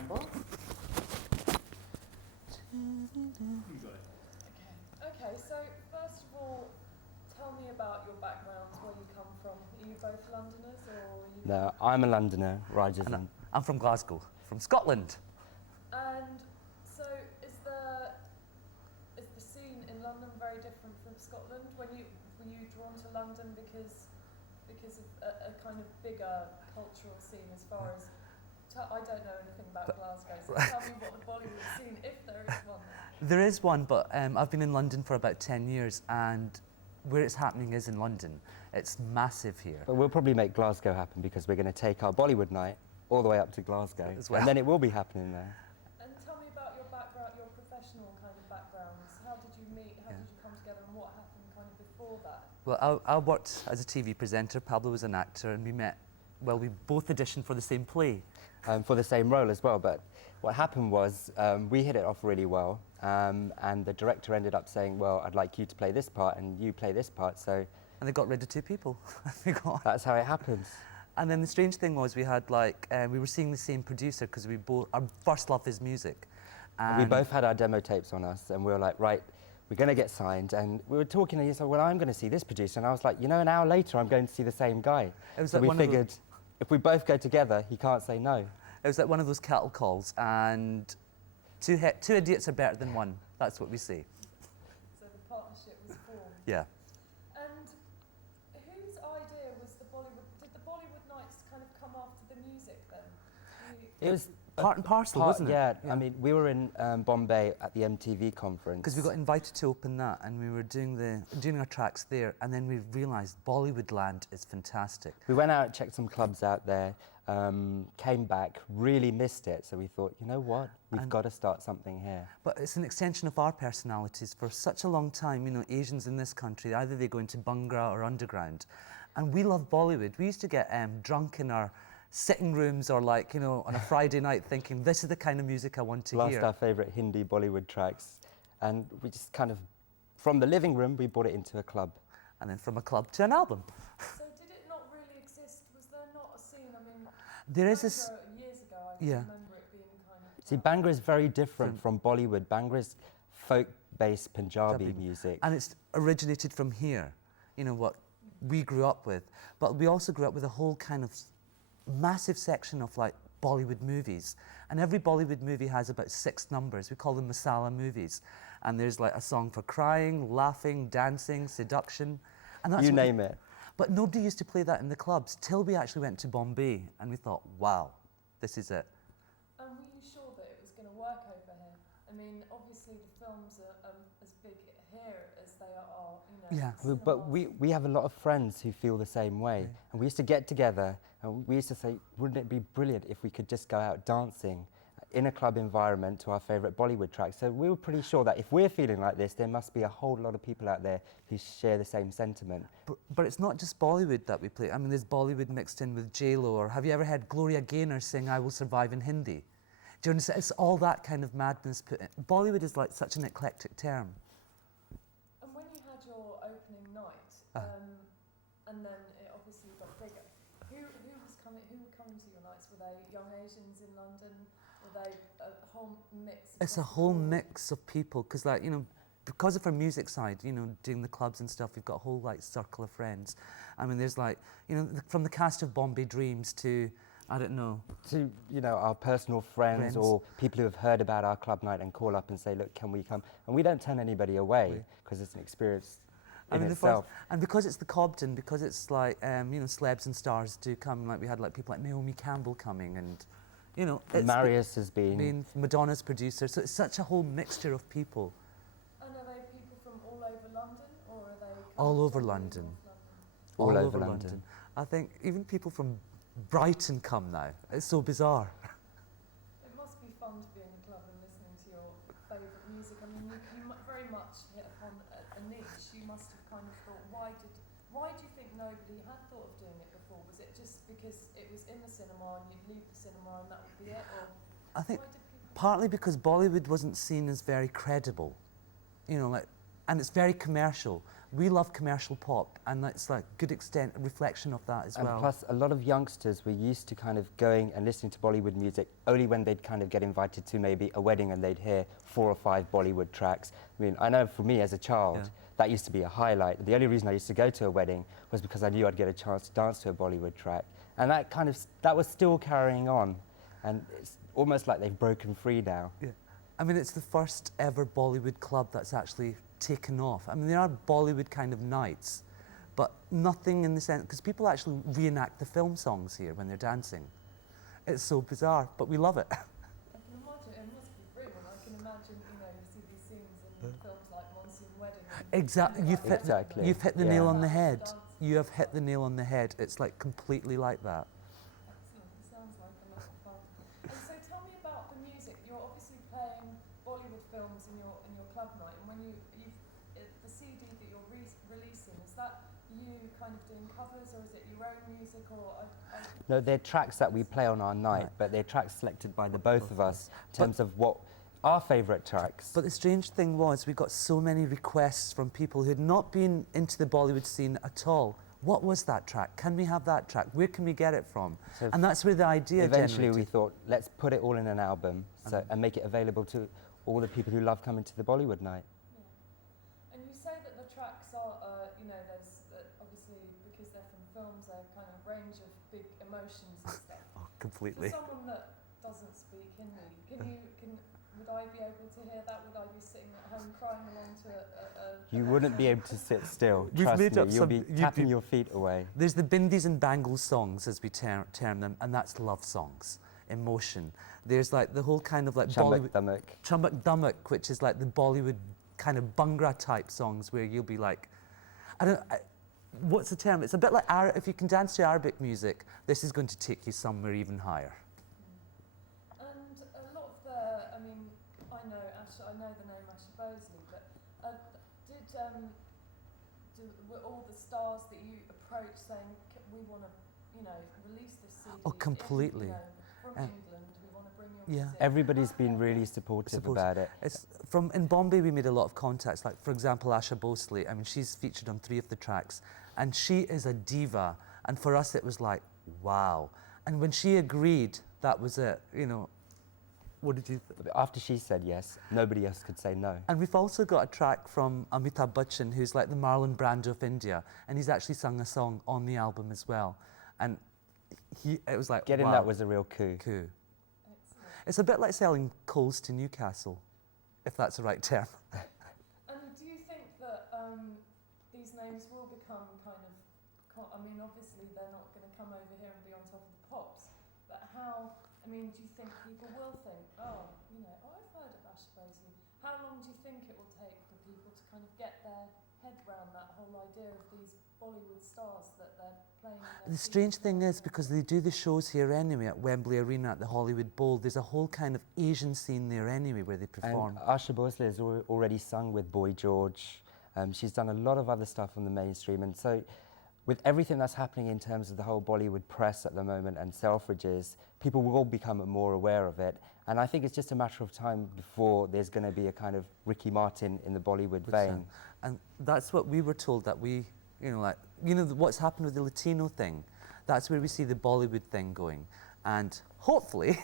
remember. Okay, so first of all, tell me about your backgrounds, where you come from. Are you both Londoners or are you... No, I'm a Londoner, Raj is in... I'm from Glasgow, from Scotland. And so is the scene in London very different from Scotland? Were you drawn to London because of a kind of bigger cultural scene as far as... I don't know anything about Glasgow, so tell me what the Bollywood scene, if there is one. There is one, but I've been in London for about 10 years, and where it's happening is in London. It's massive here. But we'll probably make Glasgow happen because we're going to take our Bollywood night all the way up to Glasgow, as well. And then it will be happening there. And tell me about your background, your professional kind of backgrounds. How did you meet? How did you come together, and what happened kind of before that? Well, I worked as a TV presenter. Pablo was an actor, and we met. Well, we both auditioned for the same play. For the same role as well, but what happened was we hit it off really well, and the director ended up saying, well, I'd like you to play this part and you play this part, so... And they got rid of 2 people. That's how it happens. And then the strange thing was we had like, we were seeing the same producer because we both, our first love is music. And we both had our demo tapes on us and we were like, right, we're going to get signed, and we were talking and he said, well, I'm going to see this producer, and I was like, you know, an hour later I'm going to see the same guy. It was so like we figured, if we both go together, he can't say no. It was like one of those cattle calls, and two idiots are better than one. That's what we say. So the partnership was formed. Yeah. And whose idea was the Bollywood? Did the Bollywood nights kind of come after the music then? It was part and parcel, wasn't it? Yeah, I mean, we were in Bombay at the MTV conference. Because we got invited to open that, and we were doing our tracks there, and then we realised Bollywood land is fantastic. We went out, checked some clubs out there, came back, really missed it, so we thought, you know what, we've got to start something here. But it's an extension of our personalities. For such a long time, you know, Asians in this country, either they go into Bhangra or underground, and we love Bollywood. We used to get drunk in our sitting rooms or, like, you know, on a Friday night thinking, this is the kind of music I want to hear. Blast our favourite Hindi Bollywood tracks, and we just kind of, from the living room, we brought it into a club. And then from a club to an album. So did it not really exist? Was there not a scene? I mean, there is this... Years ago, I remember it being kind of... See, Bhangra is very different from Bollywood. Bhangra is folk-based Punjabi music. And it's originated from here, you know, what we grew up with. But we also grew up with a whole kind of massive section of, like, Bollywood movies. And every Bollywood movie has about 6 numbers. We call them masala movies. And there's, like, a song for crying, laughing, dancing, seduction. And that's you name it. But nobody used to play that in the clubs till we actually went to Bombay, and we thought, wow, this is it. And were you sure that it was going to work over here? I mean, obviously the films are as big here as they are, you know. Yeah. But we have a lot of friends who feel the same way. And we used to get together, and we used to say, wouldn't it be brilliant if we could just go out dancing in a club environment to our favourite Bollywood tracks? So we were pretty sure that if we're feeling like this, there must be a whole lot of people out there who share the same sentiment. But it's not just Bollywood that we play. I mean, there's Bollywood mixed in with J-Lo, or have you ever heard Gloria Gaynor sing I Will Survive in Hindi? Do you understand? It's all that kind of madness put in. Bollywood is like such an eclectic term. And when you had your opening night, and then it obviously got bigger, who were coming to your nights? Were they young Asians in London? Were they a whole mix? It's a whole mix of people, because, like, you know, because of our music side, you know, doing the clubs and stuff, we've got a whole, like, circle of friends. I mean, there's, like, you know, from the cast of Bombay Dreams to, I don't know. To, you know, our personal friends or people who have heard about our club night and call up and say, look, can we come? And we don't turn anybody away, because it's an experience in itself. And because it's the Cobden, because it's like, you know, celebs and stars do come, like we had, like, people like Naomi Campbell coming, and, you know, Marius has been Madonna's producer, so it's such a whole mixture of people. And are they people from all over London, or are they... All over London. All over London. I think even people from Brighton come now. It's so bizarre. It must be fun to be in a club and listening to your favourite music. I mean, you very much hit upon a niche. You must have kind of thought, why do you think nobody had thought of doing it before? Was it just because it was in the cinema and you'd leave the cinema and that would be it? Or I think partly because Bollywood wasn't seen as very credible, you know, like, and it's very commercial. we love commercial pop, and that's like good extent a reflection of that as And well. plus, a lot of youngsters were used to kind of going and listening to Bollywood music only when they'd kind of get invited to maybe a wedding and they'd hear 4 or 5 Bollywood tracks. I mean, I know for me as a child, Yeah. that used to be a highlight. The only reason I used to go to a wedding was because I knew I'd get a chance to dance to a Bollywood track. And that was still carrying on. And it's almost like they've broken free now. Yeah. I mean, it's the first ever Bollywood club that's actually taken off. I mean, there are Bollywood kind of nights, but nothing in the sense, because people actually reenact the film songs here when they're dancing. It's so bizarre, but we love it. I can imagine it must be brilliant. I can imagine, you know, you see these scenes in films like Monsoon Wedding. Exactly. You've hit the nail on the head. Dance. You have hit the nail on the head. It's like completely like that. Excellent. It sounds like a lot of fun. And so tell me about the music. You're obviously playing Bollywood films in your club night, and when the CD that you're releasing, is that you kind of doing covers, or is it your own music, or? No, they're tracks that we play on our night, Right. but they're tracks selected by the both of us in terms of what our favourite tracks. But the strange thing was, we got so many requests from people who had not been into the Bollywood scene at all. What was that track? Can we have that track? Where can we get it from? So And that's where the idea eventually we generated. thought, let's put it all in an album and make it available to all the people who love coming to the Bollywood night. Yeah. And you say that the tracks are, you know, there's obviously, because they're from films, a kind of range of big emotions and stuff. Oh, completely. For someone that doesn't speak Hindi, would I be able to hear that? Would I be sitting at home crying along to a You wouldn't be able to sit still, We've trust made me. up You'll some- be you'd tapping be- your feet away. There's the Bindis and Bangles songs, as we term them, and that's love songs, emotion. There's like the whole kind of like Chamak Bollywood, Damak. Chamak Damak, which is like the Bollywood kind of Bhangra type songs where you'll be like, what's the term? It's a bit like, if you can dance to Arabic music, this is going to take you somewhere even higher. And a lot of the, I mean, I know the name Asha Bosley, but were all the stars that you approached saying, we want to, you know, release this CD? Oh, completely. You know, from England, we want to bring your Yeah. music. Everybody's been really supportive about it. It's in Bombay we made a lot of contacts, like for example Asha Bosley. I mean, she's featured on 3 of the tracks, and she is a diva, and for us it was like, wow. And when she agreed, that was it, you know. What did you think? After she said yes, nobody else could say no. And we've also got a track from Amitabh Bachchan, who's like the Marlon Brando of India, and he's actually sung a song on the album as well. And it was like, Getting wow, that was a real coup. coup. Excellent. It's a bit like selling coals to Newcastle, if that's the right term. And do you think that these names will become kind of, I mean, obviously they're not going to come over here and be on top of the pops, but how, I mean, do you think people will think, oh, you know, I've heard of Asha Bosley. How long do you think it will take for people to kind of get their head around that whole idea of these Bollywood stars that they're playing in their The strange thing films? is, because they do the shows here anyway at Wembley Arena, at the Hollywood Bowl, there's a whole kind of Asian scene there anyway where they perform. And Asha Bosley has already sung with Boy George. She's done a lot of other stuff on the mainstream. And so with everything that's happening in terms of the whole Bollywood press at the moment and Selfridges, people will become more aware of it. And I think it's just a matter of time before there's going to be a kind of Ricky Martin in the Bollywood vein. And that's what we were told, that we, you know, like, you know, what's happened with the Latino thing, that's where we see the Bollywood thing going. And hopefully,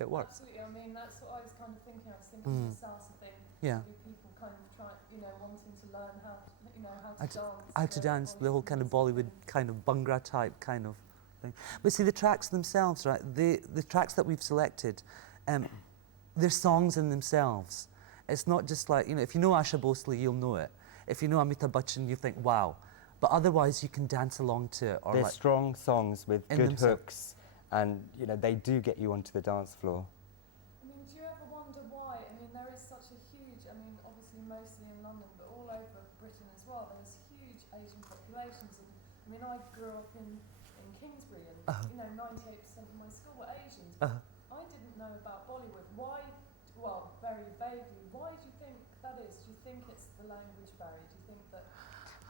it works. Absolutely, I mean, that's what I was kind of thinking. I was thinking the salsa thing. Yeah. With people kind of trying, you know, wanting to learn how, you know, how to dance. How to dance, the whole kind of Bollywood kind of Bhangra type kind of thing. But see, the tracks themselves, right, the tracks that we've selected, they're songs in themselves. It's not just like, you know, if you know Asha Bosley, you'll know it. If you know Amitabh Bachchan, you think, wow. But otherwise, you can dance along to it. Or They're like strong songs with in good themselves. hooks, and you know they do get you onto the dance floor. I mean, do you ever wonder why? I mean, there is such a huge, I mean, obviously mostly in London, but all over Britain as well, there's huge Asian populations. And I mean, I grew up in Kingsbury, and you know, 98% of my school were Asians. But I didn't know about Bollywood. Why? Well, very vaguely. Why do you think that is? Do you think it's the language barrier? Do you think that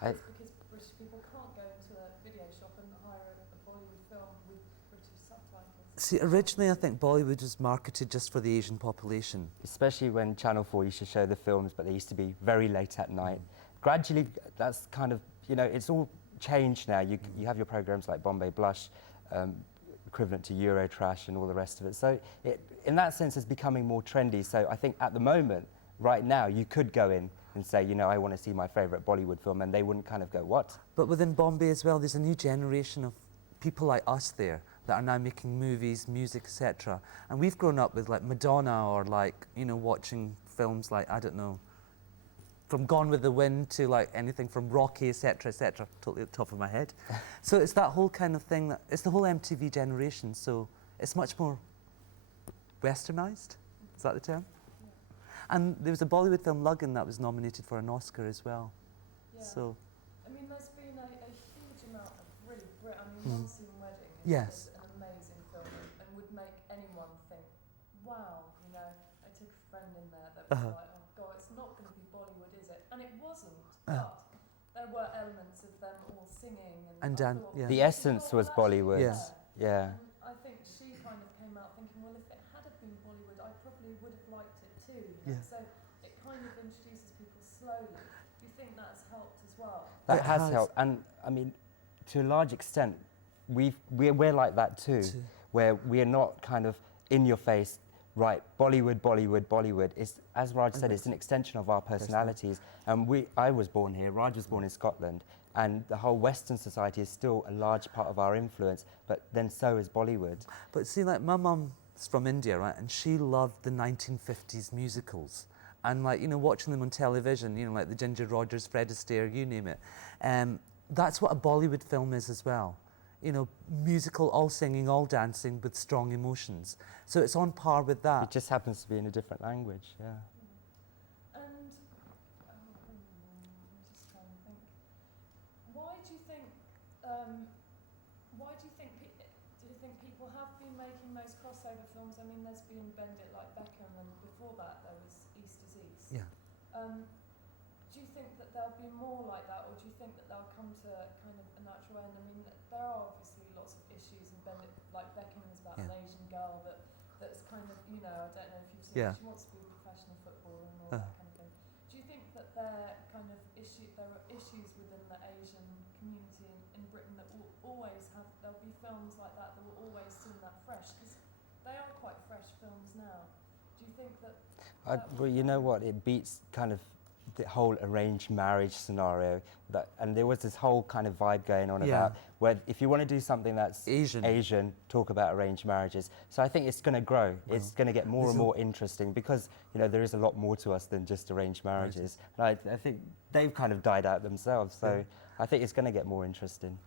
it's because British people can't go into a video shop and hire a Bollywood film with British subtitles? See, originally, I think Bollywood was marketed just for the Asian population. Especially when Channel 4 used to show the films, but they used to be very late at night. gradually, that's kind of, you know, it's all changed now. You have your programs like Bombay Blush, equivalent to Eurotrash and all the rest of it. So in that sense, it's becoming more trendy. So I think at the moment, right now, you could go in and say, you know, I want to see my favourite Bollywood film, and they wouldn't kind of go, what? But within Bombay as well, there's a new generation of people like us there that are now making movies, music, etc. And we've grown up with like Madonna, or like, you know, watching films like, I don't know, from Gone with the Wind to like anything from Rocky, etc., etc. Totally at the top of my head. So it's that whole kind of thing, that it's the whole MTV generation. So it's much more Westernized. Is that the term? Yeah. And there was a Bollywood film, Luggan, that was nominated for an Oscar as well. Yeah. So. I mean, there's been a huge amount of really great. I mean, One Scene Wedding yes. is an amazing film and would make anyone think, wow, you know. I took a friend in there that was like, oh God, it's not going to be Bollywood, is it? And it wasn't, but there were elements of them all singing. And thought, yeah. The essence was Bollywood. Yeah. Yeah. And I think she kind of came out thinking, well, if it had have been Bollywood, I probably would have liked it too. You know? Yeah. So it kind of introduces people slowly. Do you think that's helped as well? That has helped, and I mean, to a large extent, we're like that too, where we are not kind of in your face, right, Bollywood, Bollywood, Bollywood. It's, as Raj said, it's an extension of our personalities. And I was born here, Raj was born in Scotland, and the whole Western society is still a large part of our influence, but then so is Bollywood. But see, like, my mum's from India, right, and she loved the 1950s musicals. And like, you know, watching them on television, you know, like the Ginger Rogers, Fred Astaire, you name it. That's what a Bollywood film is as well. You know, musical, all singing, all dancing with strong emotions. So it's on par with that. It just happens to be in a different language, yeah. And I'm just trying to think. Why do you think people have been making those crossover films? I mean, there's been Bend It Like Beckham, and before that there was East is East. Yeah. Do you think that there'll be more like that, or do you think that they'll come to kind of a natural end? I mean, there are obviously lots of issues, and Bend It Like Beckham is about an Asian girl that's kind of, you know, I don't know if you've seen it, she wants to be a professional footballer and all that kind of thing. Do you think that there are issues within the Asian community in Britain that will always have, there'll be films like that will always seem that fresh? Because they are quite fresh films now. Do you think that... well, you know what, it beats kind of the whole arranged marriage scenario, and there was this whole kind of vibe going on about where if you want to do something that's Asian, talk about arranged marriages. So I think it's going to grow. Well, it's going to get more and more interesting, because, you know, there is a lot more to us than just arranged marriages. And I think they've kind of died out themselves. So I think it's going to get more interesting.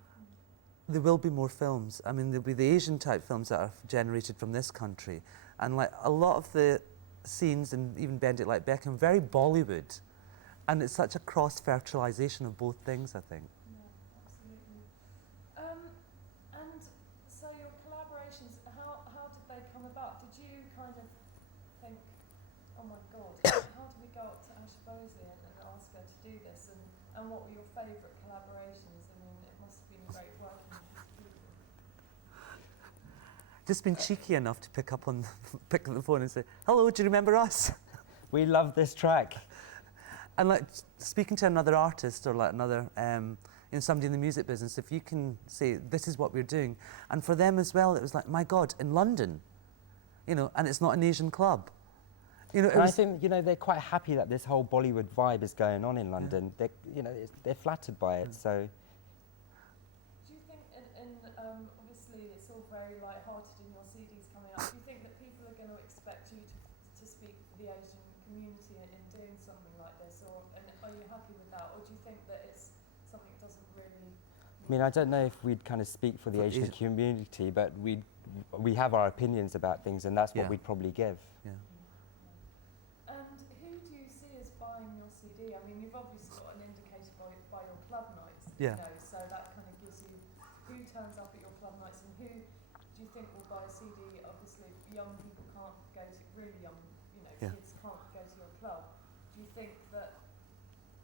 There will be more films. I mean, there'll be the Asian type films that are generated from this country, and like a lot of the scenes, and even Bend It Like Beckham, very Bollywood. And it's such a cross-fertilisation of both things, I think. Yeah, absolutely. And so your collaborations, how did they come about? Did you kind of think, oh my God, how do we go up to Asha Bosley and ask her to do this? And what were your favourite collaborations? I mean, it must have been great working with these people. Just been cheeky enough to pick up the phone and say, hello, do you remember us? We love this track. And like speaking to another artist, or like another, you know, somebody in the music business, if you can say, this is what we're doing. And for them as well, it was like, my God, in London, you know, and it's not an Asian club. You know, and I think, you know, they're quite happy that this whole Bollywood vibe is going on in London. They're, you know, they're flattered by it, so. Do you think, obviously it's all very light-hearted in your CDs coming up, do you think that people are going to expect you to speak for the Asian community in doing something like this, or are you happy with that, or do you think that it's something that doesn't really... I mean, I don't know if we'd kind of speak for the Asian community, but we have our opinions about things, and that's what we'd probably give. Yeah. And who do you see as buying your CD? I mean, you've obviously got an indicator by your club nights, you know, so that kind of gives you who turns up at your club nights, and who do you think will buy a CD? Obviously, young people can't go to, really young, you know, kids can't go to your club. Do you think that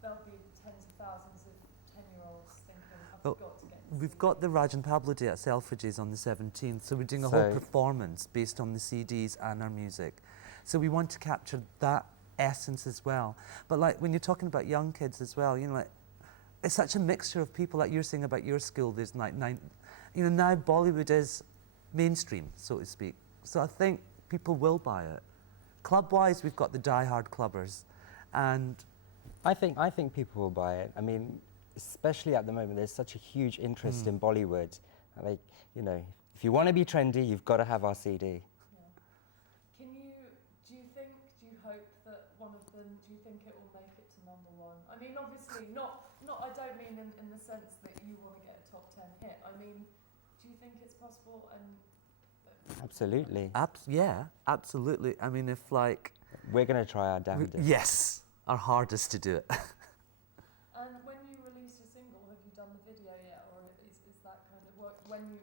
there'll be tens of thousands of 10-year-olds thinking, I've got to get this? We've got the Raj and Pablo Day at Selfridges on the 17th, so we're doing a whole performance based on the CDs and our music. So we want to capture that essence as well. But like when you're talking about young kids as well, you know, like it's such a mixture of people. Like you're saying about your school, there's like you know, now Bollywood is mainstream, so to speak. So I think people will buy it. Club-wise, we've got the die-hard clubbers, and I think people will buy it. I mean, especially at the moment, there's such a huge interest in Bollywood. Like, you know, if you want to be trendy, you've got to have our CD. Do you hope that one of them, do you think it will make it to #1? I mean, obviously, I don't mean in the sense that you want to get a top 10 hit. I mean, do you think it's possible? And Absolutely. yeah, absolutely. I mean, if like... We're going to try our damnedest. Yes, our hardest to do it. And when you release your single, have you done the video yet, or is that kind of work when you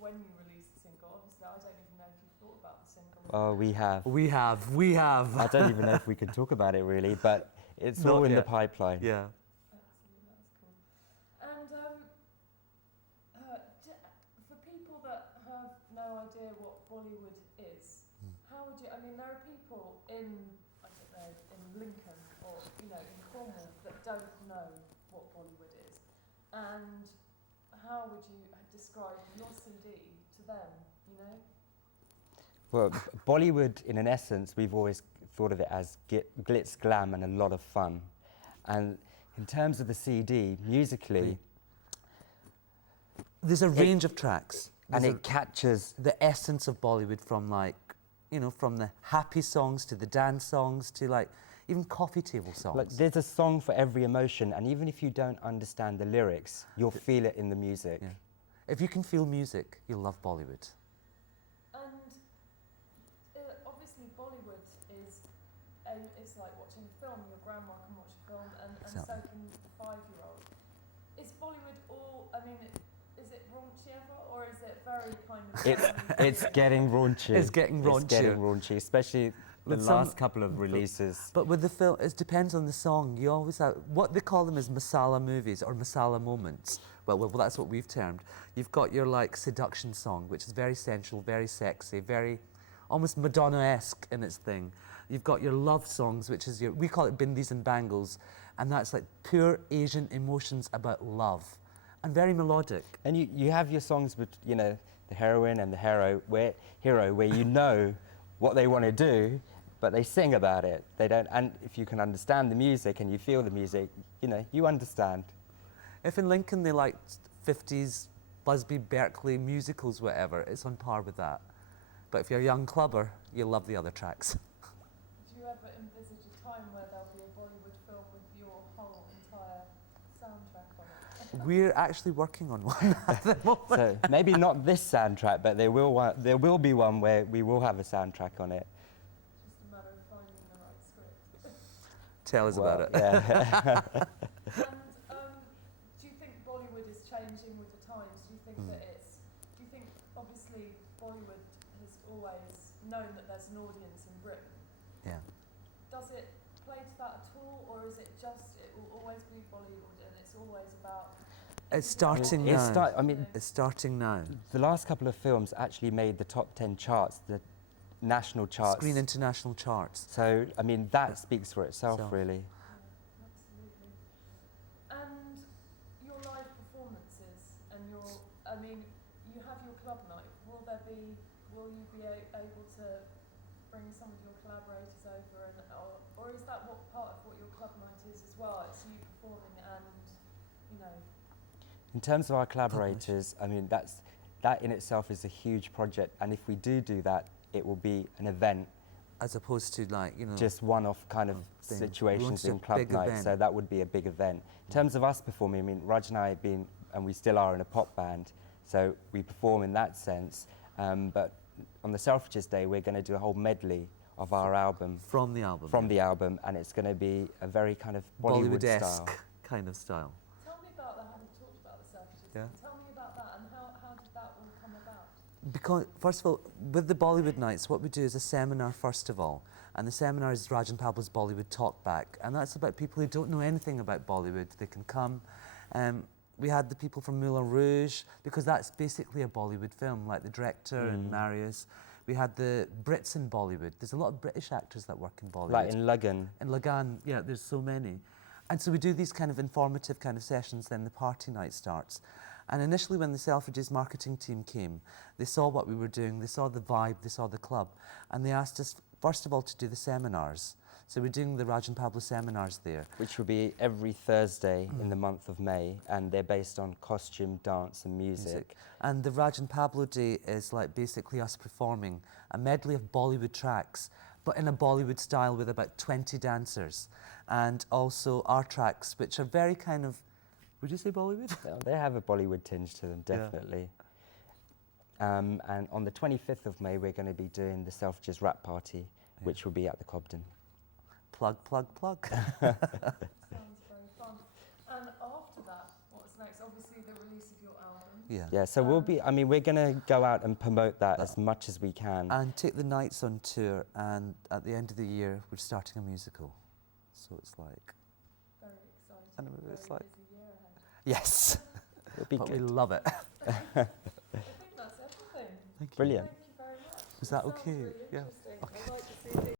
release the single? Obviously, I don't even know if you've thought about the single. Oh, we have. We have. I don't even know if we can talk about it really, but it's Not all in the yet. pipeline. Yeah. Absolutely, that's cool. And for people that have no idea what Bollywood is, how would you? I mean, there are people in, I don't know, in Lincoln or you know in Cornwall that don't know what Bollywood is, and how would you describe your CD to them? You know. Well, Bollywood, in an essence, we've always thought of it as glitz, glam, and a lot of fun. And in terms of the CD, musically, there's a range of tracks. and it catches the essence of Bollywood, from like, you know, from the happy songs to the dance songs to like even coffee table songs. Like, there's a song for every emotion, and even if you don't understand the lyrics, you'll feel it in the music. Yeah. If you can feel music, you'll love Bollywood. And obviously Bollywood is, it's like watching a film. Your grandma can watch a film, and Exactly. so can a 5-year-old. Is Bollywood all, I mean, is it raunchy ever, or is it very kind of... It's getting raunchy. It's getting raunchier. It's getting raunchy, especially the With last some- couple of releases. But with the film, it depends on the song. You always have, what they call them is masala movies or masala moments. Well, that's what we've termed. You've got your like seduction song, which is very sensual, very sexy, very almost Madonna-esque in its thing. You've got your love songs, which is we call it bindis and bangles, and that's like pure Asian emotions about love, and very melodic. And you have your songs with, you know, the heroine and the hero where you know what they want to do, but they sing about it. They don't, and if you can understand the music and you feel the music, you know, you understand. If in Lincoln they liked 50s Busby Berkeley musicals, whatever, it's on par with that. But if you're a young clubber, you'll love the other tracks. Do you ever envisage a time where there'll be a Bollywood film with your whole entire soundtrack on it? We're actually working on one at the moment. So maybe not this soundtrack, but there will be one where we will have a soundtrack on it. Just a matter of finding the right script. Tell us about it. Yeah. And do you think Bollywood is changing with the times? Do you think that do you think, obviously, Bollywood has always known that there's an audience in Britain. Yeah. Does it play to that at all, or is it just, it will always be Bollywood and it's always about... It's starting It's now. it's starting now. the last couple of films actually made the top 10 charts, the national charts. Screen International charts. So, I mean, that speaks for itself, really. Absolutely. And your live performances and I mean, you have your club night. Will you be able to bring some of your collaborators over, or is that what part of what your club night is as well? It's you performing and, you know. In terms of our collaborators, I mean, that in itself is a huge project, and if we do that, it will be an event, As opposed to like, you know... just one-off kind of thing. situations We in want a club big night, event. so that would be a big event. In terms of us performing, I mean, Raj and I have been, and we still are in a pop band, so we perform in that sense, but on the Selfridges Day, we're going to do a whole medley of our album. From the album. From the album, and it's going to be a very kind of Bollywood style. kind of style. Tell me about that. I haven't talked about the Selfridges. Yeah. Tell me about that, and how did that all come about? Because, first of all, with the Bollywood nights, what we do is a seminar, first of all. And the seminar is Raj and Pablo's Bollywood Talkback. And that's about people who don't know anything about Bollywood. They can come. We had the people from Moulin Rouge, because that's basically a Bollywood film, like the director and Marius. We had the Brits in Bollywood. There's a lot of British actors that work in Bollywood. Like in Lagan. In Lagan, yeah, there's so many. And so we do these kind of informative kind of sessions, then the party night starts. And initially when the Selfridges marketing team came, they saw what we were doing, they saw the vibe, they saw the club, and they asked us, first of all, to do the seminars. So we're doing the Raj and Pablo seminars there. Which will be every Thursday in the month of May, and they're based on costume, dance and music. And the Raj and Pablo Day is like basically us performing a medley of Bollywood tracks, but in a Bollywood style with about 20 dancers. And also our tracks, which are very kind of, would you say Bollywood? They have a Bollywood tinge to them, definitely. Yeah. And on the 25th of May, we're going to be doing the Selfridges Rap Party, which will be at the Cobden. Plug, plug, plug. Sounds very fun. And after that, what's next? Obviously the release of your album. Yeah. Yeah, so we'll be, I mean, we're going to go out and promote that as much as we can. And take the nights on tour, and at the end of the year, we're starting a musical. So it's like... Very exciting. And it's like... Busy year ahead. Yes. It'll be But good. we love it. I think that's everything. Thank you. Brilliant. Thank you very much. Is that It sounds okay? really Yeah. interesting.